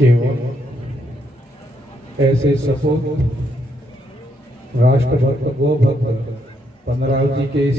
एवं ऐसे सपूत राष्ट्रभक्त गोभक्त पन्नाराव जी के इस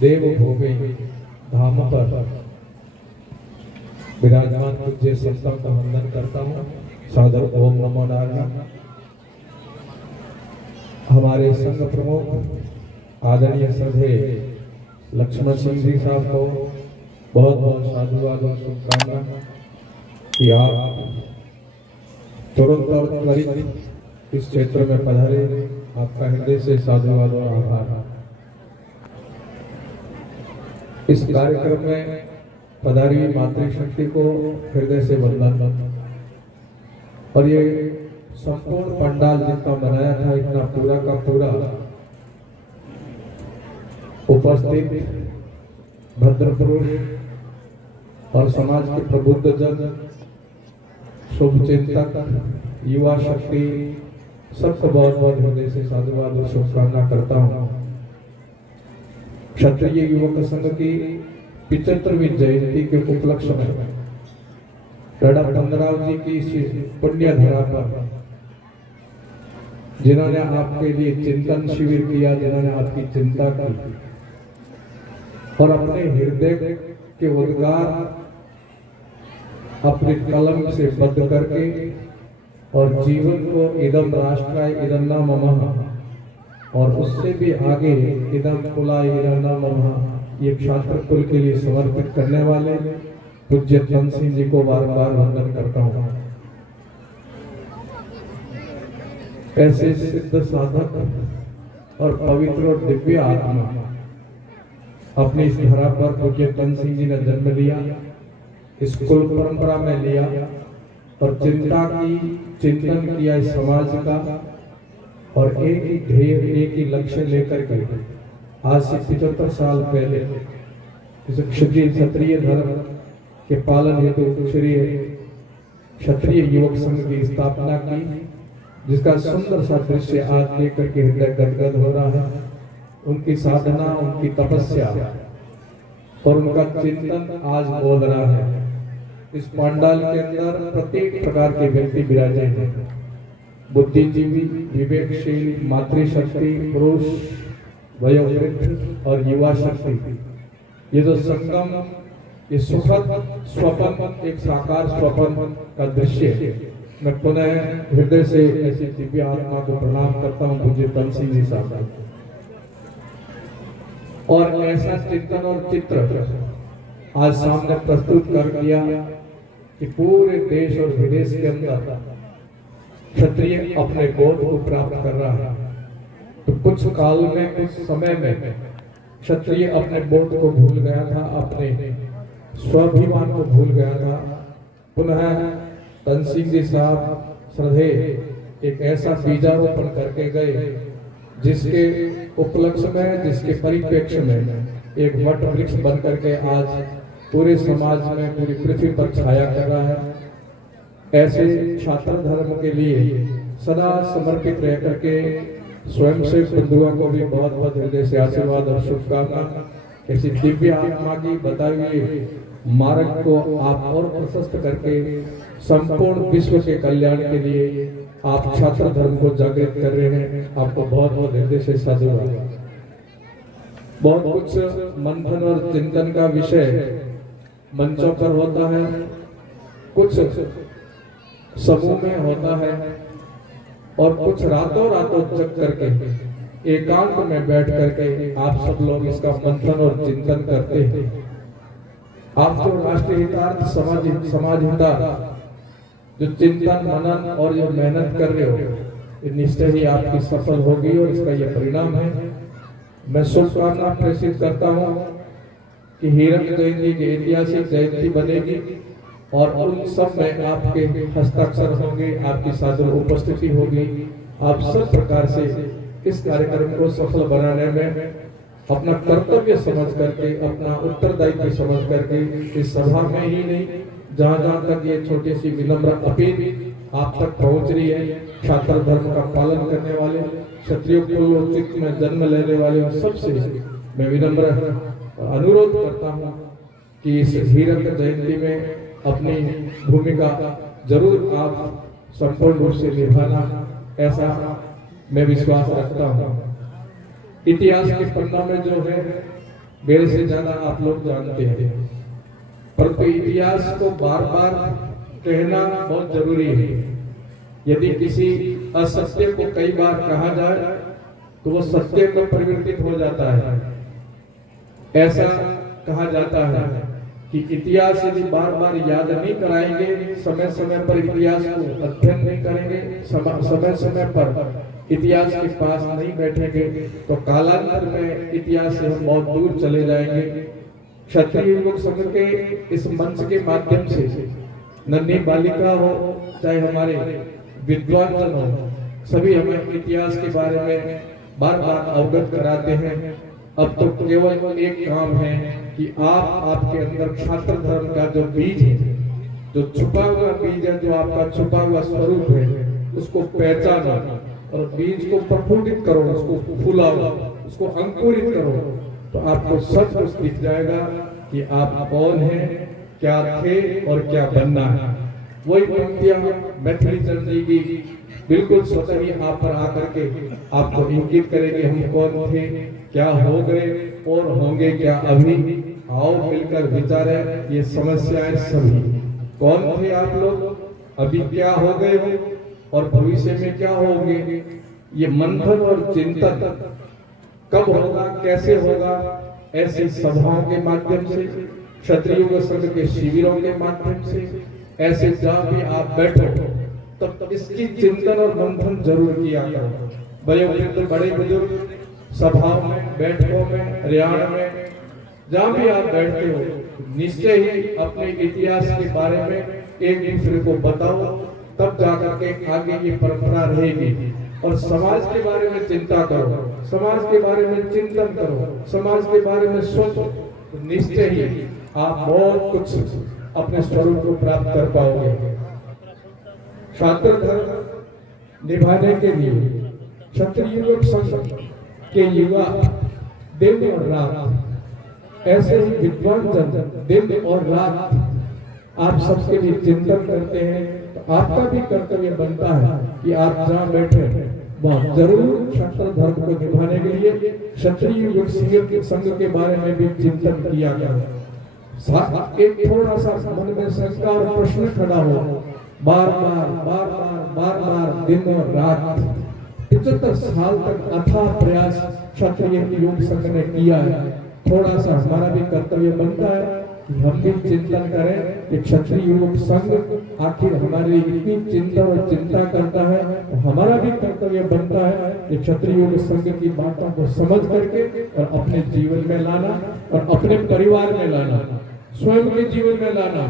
देव भोगे धाम पर विराजमान पूज्य संतों का वंदन करता हूँ। सादर ओम नमो नारायण। हमारे संघ प्रमुख आदरणीय श्रद्धेय लक्ष्मण सिंह जी साहब को बहुत बहुत साधुवाद और शुभकामना कि आप तुरंत और त्वरित इस क्षेत्र में पधारे। आपका हृदय से साधुवाद और आभार। इस कार्यक्रम में पधारी हुई मातृशक्ति को हृदय से वंदन। और ये संपूर्ण पंडाल जितना बनाया था, इतना पूरा का पूरा उपस्थित भद्र पुरुष और समाज के प्रबुद्ध जन, शुभचिंतक, युवा शक्ति, सबको बहुत बहुत हृदय से साधुवाद और शुभकामना करता हूँ। क्षत्रिय युवक संघ की 75वीं जयंती के उपलक्ष्य में राणा पन्नाराव जी की इस पुण्य धरा पर जिन्होंने आपके लिए चिंतन शिविर किया, जिन्होंने आपकी चिंता की और अपने हृदय के उद्गार अपने कलम से बद्ध करके और जीवन को इदम राष्ट्राय इदम न ममः और उससे भी आगे इदम कुलाय इदम न ममः ये छात्र कुल के लिए समर्पित करने वाले पूज्य धन सिंह जी को बार बार वंदन करता हूँ। ऐसे सिद्ध साधक और पवित्र और दिव्य आत्मा अपनी इस धरा पर पूज्य धन सिंह जी ने जन्म लिया, इस कुल परंपरा में लिया और चिंतन किया इस समाज का और एक ही ध्येय, एक ही लक्ष्य लेकर के आज से 75 साल पहले इस क्षत्रिय धर्म के पालन हेतु क्षत्रिय युवक संघ की स्थापना की, जिसका सुंदर सा दृश्य आज लेकर के हृदय गदगद हो रहा है। उनकी साधना, उनकी तपस्या और उनका चिंतन आज बोल रहा है। इस पंडाल के अंदर प्रत्येक प्रकार के व्यक्ति विराजे हैं, बुद्धिजीवी, विवेकशील, मातृशक्ति, पुरुष, वयोवृद्ध और युवा शक्ति। ये जो संगम, ये सुखद स्वप्न, एक साकार स्वप्न का दृश्य, मैं पुनः हृदय से ऐसी दिव्य आत्मा को प्रणाम करता हूँ पूज्य धन सिंह जी साहब। और ऐसा चिंतन और चित्र आज सामने प्रस्तुत कर दिया कि पूरे देश और विदेश के अंदर क्षत्रिय अपने बोध को प्राप्त कर रहा है। तो कुछ काल में, कुछ समय में क्षत्रिय अपने बोध को भूल गया था, अपने स्वाभिमान को भूल गया था। पुनः धन सिंह जी साहब श्रद्धेय एक ऐसा बीजारोपण करके गए जिसके उपलक्ष्य में, जिसके परिप्रेक्ष्य में एक वट वृक्ष बन करके आज पूरे समाज में, पूरी पृथ्वी पर छाया कर रहा है। ऐसे छात्र धर्म के लिए सदा समर्पित रह करके स्वयं से बंधुओं को भी बहुत बहुत हृदय से आशीर्वाद और शुभकामना। ऐसी दिव्य आत्मा की बताई हुई मार्ग को आप और प्रशस्त करके संपूर्ण विश्व के कल्याण के लिए आप छात्र धर्म को जागृत कर रहे हैं। आपको बहुत बहुत हृदय से साधुवाद। बहुत कुछ मंथन और चिंतन का विषय मंचों पर होता है, कुछ समूह में होता है और कुछ रातों रातों जग करके एकांत में बैठ करके आप सब लोग इसका मंथन और चिंतन करते हैं। आप तो राष्ट्रीय हितार्थ, समाज हितार्थ जो चिंतन, मनन और जो मेहनत कर रहे हो, ये निश्चय ही आपकी सफल होगी और इसका ये परिणाम है। मैं शुभकामना प्रेषित करता हूँ कि हीरक जयंती की ऐतिहासिक जयंती बनेगी और उन सब में आपके हस्ताक्षर होंगे, आपकी सादर उपस्थिति होगी। आप सब प्रकार से इस कार्यक्रम को सफल बनाने में अपना कर्तव्य समझ करके, अपना उत्तरदायित्व समझ करके इस सभा में ही नहीं, जहाँ जहाँ तक ये छोटी सी विनम्र अपील आप तक पहुँच रही है, छात्र धर्म का पालन करने वाले, क्षत्रिय कुल में जन्म लेने वाले सबसे मैं विनम्र अनुरोध करता हूँ कि इस हीरक जयंती में अपनी भूमिका जरूर आप संपूर्ण रूप से निभाना, ऐसा मैं विश्वास रखता हूँ। इतिहास के पन्ना में जो है मेरे से ज्यादा आप लोग जानते हैं, परंतु इतिहास को बार बार कहना बहुत जरूरी है। यदि किसी असत्य को कई बार कहा जाए तो वो सत्य में परिवर्तित हो जाता है। ऐसा कहा जाता है कि इतिहास यदि बार बार याद नहीं कराएंगे, समय समय पर इतिहास को अध्ययन नहीं करेंगे, समय समय पर इतिहास के पास नहीं बैठेंगे, तो कालांतर में इतिहास से हम बहुत दूर चले जाएंगे। क्षत्रिय युवक संघ के इस मंच के माध्यम से नन्ही बालिका हो चाहे हमारे विद्वान हो, सभी हमें इतिहास के बारे में बार बार अवगत कराते हैं। अब तो केवल एक काम है कि आपके अंदर छात्र धर्म का जो बीज है, जो छुपा हुआ बीज है, जो आपका छुपा हुआ स्वरूप है, उसको पहचानो और बीज को प्रफुल्लित करो, उसको फुलाओ, उसको अंकुरित करो, तो आपको सब कुछ दिख जाएगा कि आप कौन हैं, क्या थे और क्या बनना है। वही पंक्तियां मैथिली चंद जी की बिल्कुल स्वतः ही आप पर आकर के आपको इंगित करेंगे हम कौन थे, क्या हो गए और होंगे क्या अभी। आओ मिलकर विचारें ये समस्याएं सभी। कौन थे आप लोग, अभी क्या हो गए हो और भविष्य में क्या होंगे। ये मंथन और चिंतन कब होगा, कैसे होगा, ऐसी सभाओं के माध्यम से, क्षत्रिय युवक संघ के शिविरों के माध्यम से, ऐसे जहां भी आप बैठो तब इसकी चिंतन और मंथन जरूर किया करो। वयोवृद्ध बड़े बुजुर्ग सभाओं में, बैठकों में, हरियाणा में जहां भी आप बैठते हो, निश्चय ही अपने इतिहास के बारे में एक दूसरे को बताओ, तब जाकर के आगे की परंपरा रहेगी। और समाज के बारे में चिंता करो, समाज के बारे में चिंतन करो, समाज के बारे में सोचो, तो निश्चय ही आप बहुत कुछ अपने स्वरूप को प्राप्त कर पाओगे। छात्र धर्म निभाने के लिए क्षत्रिय युवक संघ के युवा दिन और रात, ऐसे ही विद्वान जन दिन और रात आप सबके लिए चिंतन करते हैं, तो आपका भी कर्तव्य बनता है कि आप जहाँ बैठे वहाँ जरूर क्षत्र धर्म को निभाने के लिए क्षत्रिय युवक संघ के बारे में भी चिंतन किया गया। एक थोड़ा सा मन में शंका और प्रश्न खड़ा हो, बार बार दिन और रात 75 साल तक अथाह प्रयास क्षत्रिय युवक संघ ने किया है। थोड़ा सा हमारा भी कर्तव्य बनता है कि हम भी चिंतन करें कि क्षत्रिय युवक संघ आखिर हमारी इतनी चिंता और चिंता करता है, तो हमारा भी कर्तव्य बनता है कि क्षत्रिय युवक संघ की बातों को समझ करके और अपने जीवन में लाना और अपने परिवार में लाना, स्वयं के जीवन में लाना।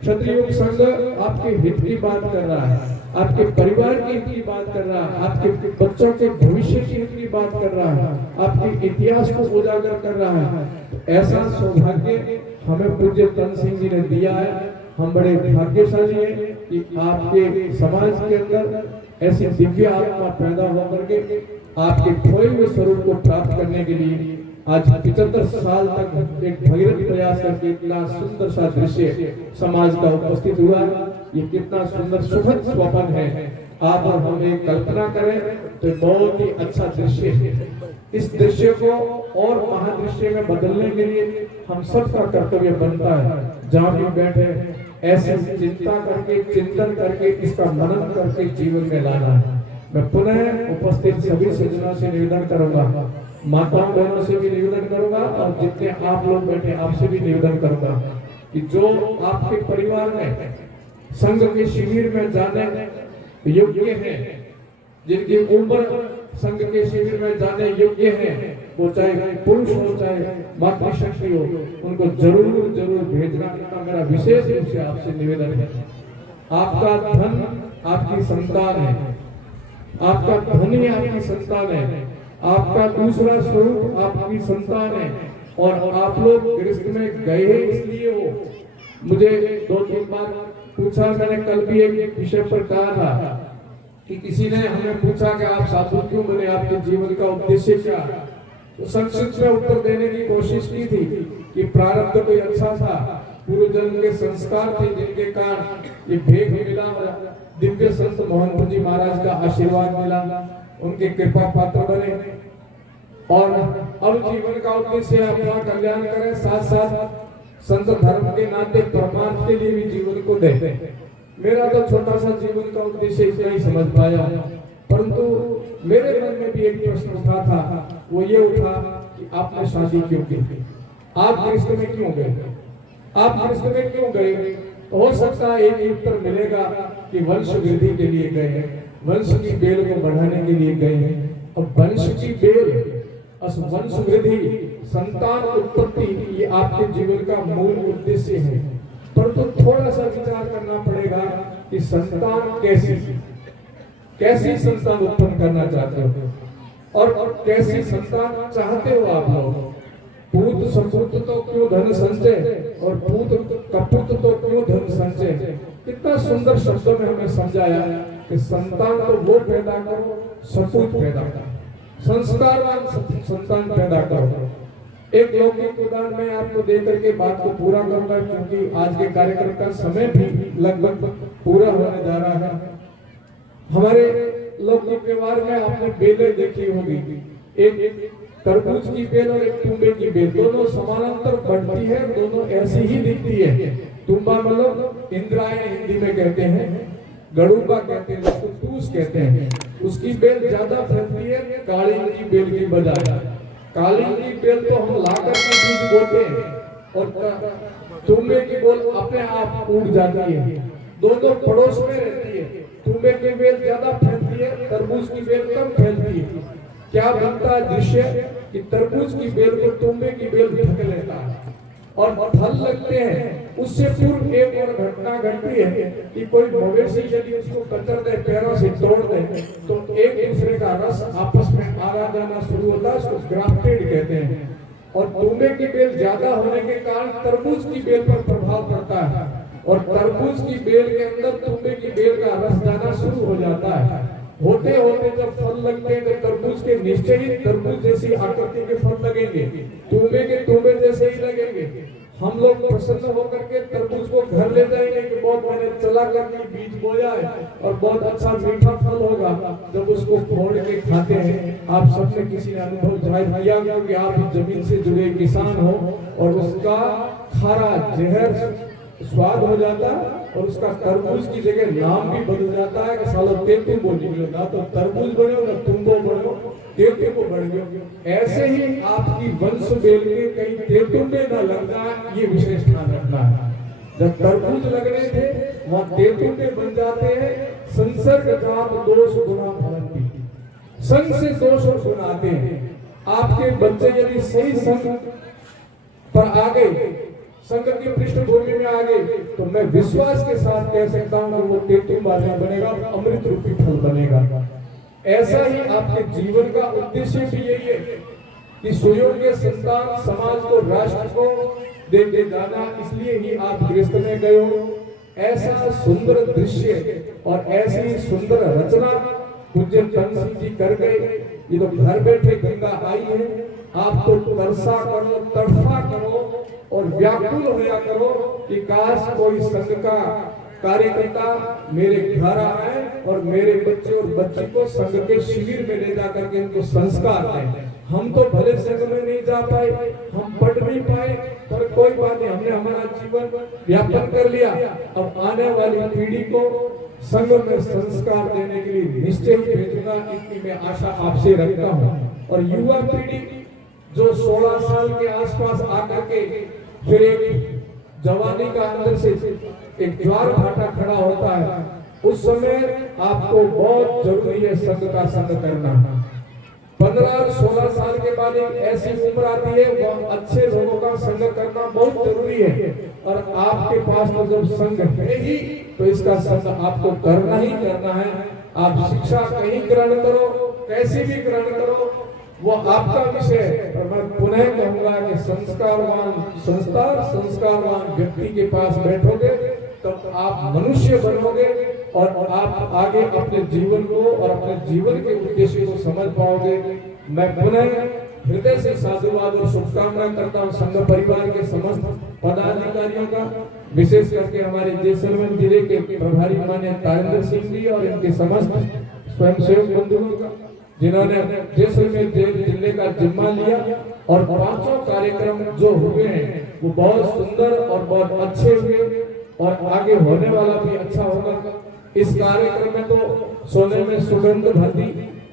क्षत्रिय युवक संघ आपके हित की बात कर रहा है, आपके परिवार के हित की बात कर रहा है, आपके बच्चों के भविष्य के हित की बात कर रहा है, आपके इतिहास को उजागर कर रहा है। तो ऐसा सौभाग्य हमें पूज्य तन सिंह जी ने दिया है। हम बड़े भाग्यशाली हैं कि आपके समाज के अंदर ऐसी दिव्य आत्मा पैदा होकर के आपके खोए हुए स्वरूप को प्राप्त करने के लिए आज 75 साल तक एक भगीरथ प्रयास करके इतना सुंदर सा दृश्य समाज का उपस्थित हुआ। ये कितना सुंदर सुखद स्वप्न है। आप और हम एक कल्पना करें तो बहुत ही अच्छा दृश्य है। इस दृश्य को और महादृश्य में बदलने के लिए हम सबका कर्तव्य बनता है, जहाँ भी बैठे ऐसे चिंता करके, चिंतन करके, इसका मनन करके जीवन में लाना है। मैं पुनः उपस्थित सभी सज्जनों से निवेदन करूंगा, माताओं बहनों से भी निवेदन करूंगा और जितने आप लोग बैठे आपसे भी निवेदन करूंगा कि जो आपके परिवार में संघ के शिविर में जाने योग्य हैं, जिनकी उम्र संघ के शिविर में जाने योग्य है, वो चाहे पुरुष हो चाहे मातृशक्ति हो, उनको जरूर जरूर भेजना का मेरा विशेष रूप से आपसे निवेदन है। आपका धन आपकी संतान है, आपका धन ही आपकी संतान है, आपका दूसरा स्वरूप आपकी संतान है। और आप लोग गृहस्थ में गए इसलिए हो। मुझे 2-3 बार पूछा, मैंने कल भी एक विषय पर कहा था कि किसी ने हमें पूछा कि आप साधु क्यों बने, आपके जीवन का उद्देश्य क्या। तो संक्षिप्त में उत्तर देने की कोशिश की थी कि प्रारब्ध कोई अच्छा था पूर्व जन्म के संस्कार थे जिनके कारण ये भेद मिला और दिव्य संत मोहनपुर जी महाराज का आशीर्वाद मिला, उनके कृपा पात्र बने और अब जीवन का उद्देश्य अपना कल्याण करें, साथ साथ संत धर्म के नाते परमार्थ के लिए भी जीवन को देते। मेरा तो छोटा सा जीवन का उद्देश्य इतना ही समझ पाया, परंतु मेरे मन में भी एक प्रश्न उठा था, वो ये उठा कि आपने शादी क्यों की, आप कृष्ण में क्यों गए, आप कृष्ण में क्यों गए। हो सकता है एक उत्तर मिलेगा कि वंश वृद्धि के लिए गए हैं, वंश की बेल को बढ़ाने के लिए गए हैं। अब वंश की बेल, वंश वृद्धि, संतान उत्पत्ति, ये आपके जीवन का मूल उद्देश्य है, परंतु थोड़ा सा विचार करना पड़ेगा कि संतान कैसी संतान उत्पन्न करना चाहते हो और कैसी संतान चाहते हो आप लोग। पूत सपूत तो क्यों धन संचय और पूत कपूत तो क्यों धन संचय। कितना सुंदर शब्दों में हमें समझाया कि संतान तो वो पैदा करो, सपूत पैदा करो, संस्कारवान संतान पैदा करो। एक लौकिक उदाहरण मैं आपको देकर के बात को पूरा करूंगा, क्योंकि आज के कार्यक्रम का समय भी लगभग पूरा होने जा रहा है। हमारे लौकिक व्यवहार में आपने बेलें देखी होगी, एक तरबूज की बेल और एक तुम्बे की बेल, दोनों समानांतर बढ़ती है, दोनों ऐसी ही दिखती है। तुम्बा मतलब इंद्रायण हिंदी में कहते हैं, गड़ूबा कहते हैं, उसको टूस कहते हैं। उसकी बेल ज्यादा फैलती है कालीन की बेल की बजाय। कालीन की बेल तो हम लाकर के बीज बोते हैं और तुम्बे की बेल अपने आप उड़ जाती है, दोनों पड़ोस में रहती है। तुम्बे की बेल ज्यादा फैलती है, तरबूज की बेल कम फैलती है। क्या बनता है दृश्य कि तरबूज की बेल को तुम्बे की बेल ढक लेता है और फल लगते हैं। उससे पूर्व एक और घटना घटती है कि कोई मवेशी यदि उसको कतर दे, पैरों से तोड़ दे, तो एक दूसरे का रस आपस में आना जाना शुरू होता है, उसको ग्राफ्टेड कहते हैं। और तुम्बे की बेल ज्यादा होने के कारण तरबूज की बेल पर प्रभाव पड़ता है और तरबूज की बेल के अंदर तुम्बे की बेल का रस जाना शुरू हो जाता है। होते होते जब फल लगते हैं तो तरबूज के निश्चय ही तरबूज जैसी आकृति के फल लगेंगे, तुम्बे के तुम्बे जैसे ही लगेंगे। हम लोग प्रसन्न होकर के तरबूज को घर ले जाएंगे कि बहुत मैंने चला करके बीज बोया है और बहुत अच्छा मीठा फल होगा। जब उसको फोड़ के खाते हैं, आप सबने किसी ने अनुभव जाहिर किया कि आप जमीन से जुड़े किसान हो और उसका खारा जहर स्वाद हो जाता है और उसका तरबूज की जगह नाम भी बदल जाता है कि सालो तेतु बोली ना तो तरबूज बनो ना तुमको बनो, तेतु को बढ़ गयो। ऐसे ही आपकी वंश बेल के कहीं तेतु में न लग जाए, ये विशेष ध्यान रखना है। जब तरबूज लगने थे वहाँ तेतु में बन जाते हैं। संसर्ग जात दोष गुना फलती, संग से दोष गुण आते हैं। आपके बच्चे यदि सही संग पर आ गए, संघ की पृष्ठभूमि में आ गए, तो मैं विश्वास के साथ कह सकता हूं कि वो तेतु बाजा बनेगा, अमृत रूपी फल बनेगा। ऐसा ही आपके जीवन का उद्देश्य भी यही है कि सुयोग्य संतान समाज को, राष्ट्र को दे जाना, इसलिए ही आप गृहस्थ में गए हो। ऐसा सुंदर दृश्य और ऐसी सुंदर रचना पूज्य तनसिंह जी कर गए। ये तो घर बैठे गंगा आई है, आप तो तरसा करो, तड़फा करो और व्याकुल होया करो कि काश कोई संघ का कार्यकर्ता मेरे घर आए और मेरे बच्चे और बच्ची को संघ के शिविर में ले जाकर के उनको संस्कार दें। हम तो भले संघ में नहीं जा पाए, हम पढ़ नहीं पाए, पर कोई बात नहीं, हमने हमारा जीवन व्यापन कर लिया। अब आने वाली पीढ़ी को संघ में संस्कार देने के लिए निश्चय ही भेजूंगा, इतनी मैं आशा आपसे रखता हूँ। और युवा पीढ़ी जो 16 साल के आसपास आकर के फिर एक जवानी का अंदर से एक ज्वार भाटा खड़ा होता है, उस समय आपको बहुत जरूरी है संघ का संग करना। 15 और 16 साल के बाद एक ऐसी उम्र आती है, वो अच्छे लोगों का संग करना बहुत जरूरी है। और आपके पास तो जब संग है ही, तो इसका संग आपको करना ही करना है। आप शिक्षा कहीं ग्रहण करो, कैसी भी ग्रहण करो, वो आपका विषय है। और मैं पुनः कहूंगा कि संस्कारवान व्यक्ति के पास बैठोगे तब आप मनुष्य बनोगे और आप आगे अपने जीवन को और अपने जीवन के उद्देश्य को समझ पाओगे। मैं पुनः हृदय से साधुवाद और शुभकामनाएं करता हूँ संघ परिवार के समस्त पदाधिकारियों का, विशेष करके हमारे जैसलमेर जिले के प्रभारी माननीय तारेंद्र सिंह जी और इनके समस्त स्वयंसेवक बंधुओं का, जिन्होंने जैसलमेर जिले का जिम्मा लिया। और पांचों कार्यक्रम जो हुए हैं वो बहुत सुंदर और बहुत अच्छे हुए और आगे होने वाला भी अच्छा होगा। इस कार्यक्रम में तो सोने में सुगंध भरती,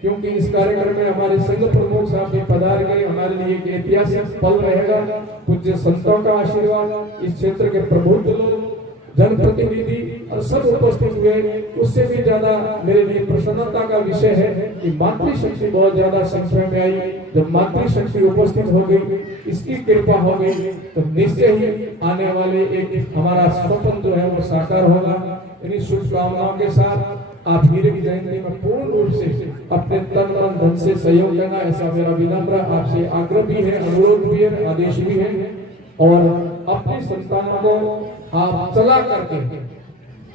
क्योंकि इस कार्यक्रम में हमारे संघ प्रमुख साहब भी पधार गए। हमारे लिए एक ऐतिहासिक पल रहेगा। पूज्य संतों का आशीर्वाद, इस क्षेत्र के प्रबुद्ध लोग, जनप्रतिनिधि और सब उपस्थित हुए। उससे भी ज्यादा मेरे लिए प्रसन्नता का विषय है कि मातृशक्ति बहुत ज्यादा संख्या में आई। जब मातृशक्ति उपस्थित हो गई, इसकी कृपा हो गई, तो निश्चय ही आने वाले एक हमारा स्वप्न जो है वो साकार होगा। इन्हीं शुभकामनाओं के साथ आप हीरे की जयंती में पूर्ण रूप से अपने तन मन धन से सहयोग करना, ऐसा मेरा विनम्र आपसे आग्रह भी है, अनुरोध भी है, आदेश भी है। और अपने संतानों को आप चला करके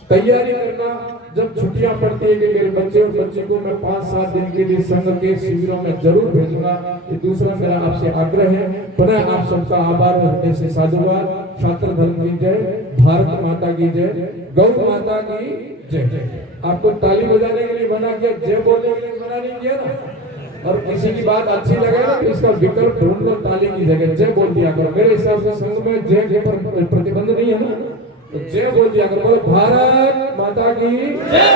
तैयारी करना। जब छुट्टियां पड़ती है कि मेरे बच्चे और बच्ची को मैं 5-7 दिन के लिए संघ के शिविरों में जरूर भेजूंगा। ये दूसरा मेरा आपसे आग्रह है। पुनः आप सबका आभार करने से साधुवाद। छात्र धर्म की जय, भारत माता की जय, गौ माता की जय। आपको ताली बजाने के लिए मना किया, जय बोलने के लिए मना नहीं किया ना। और किसी की बात अच्छी लगे ना तो इसका विकल्प ढूंढ लो, ताली की जगह जय बोल दिया करो। मेरे हिसाब से संघ में जय के पर प्रतिबंध नहीं है ना, तो जय बोल दिया करो। बोलो भारत माता की जय,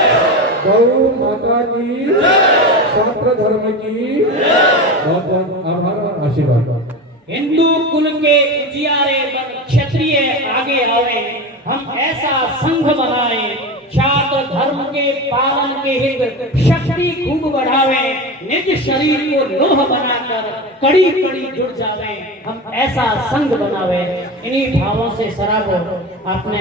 गौ माता की जय, छात्र धर्म की बहुत बहुत आभार और आशीर्वाद। हिंदू कुल के उजियारे बन क्षत्रिय आगे आवे, हम ऐसा संघ बनाए, छात्र धर्म के पालन के हित शक्ति खूब बढ़ावे, निज शरीर को लोह बनाकर कड़ी कड़ी जुड़ जावे, हम ऐसा संघ बनावे। इन्हीं भावों से सराबो आपने